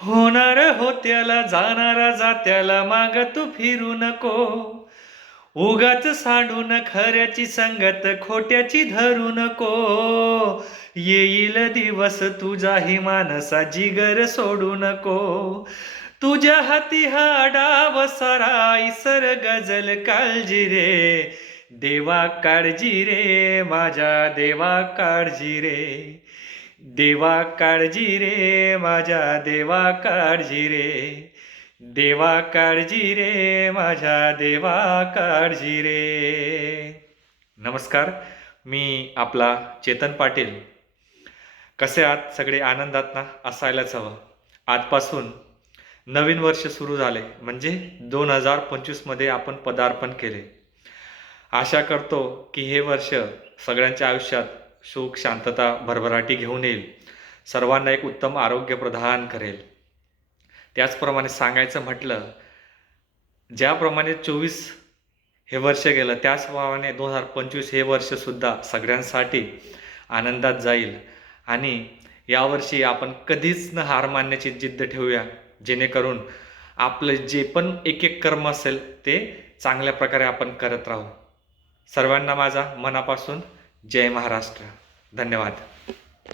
होणार होत्याला जाणारा जात्याला माग तू फिरू नको. उगाच सांडून खऱ्याची संगत खोट्याची धरू नको. येईल दिवस तुझाही मानसा जिगर सोडू नको. तुझ्या हाती हा डाव सारा इसर गजल काळजी रे. देवा काळजी रे, माझ्या देवा काळजी रे. देवा काळजी रे, माझ्या देवा काळजी रे. देवा काळजी रे, माझ्या देवा काळजी रे. नमस्कार, मी आपला चेतन पाटील. कसे आहात सगळे? आनंदात ना असायलाच हवं. आजपासून नवीन वर्ष सुरू झाले, म्हणजे 2025 मध्ये आपण पदार्पण केले. आशा करतो की हे वर्ष सगळ्यांच्या आयुष्यात सुख, शांतता, भरभराटी घेऊन येईल. सर्वांना एक उत्तम आरोग्य प्रदान करेल. त्याचप्रमाणे सांगायचं म्हटलं, ज्याप्रमाणे 24 हे वर्ष गेलं, त्याचप्रमाणे 2025 हे वर्षसुद्धा सगळ्यांसाठी आनंदात जाईल. आणि यावर्षी आपण कधीच न हार मानण्याची जिद्द ठेवूया, जेणेकरून आपलं जे पण एक एक कर्म असेल ते चांगल्या प्रकारे आपण करत राहू. सर्वांना माझा मनापासून जय महाराष्ट्र. धन्यवाद.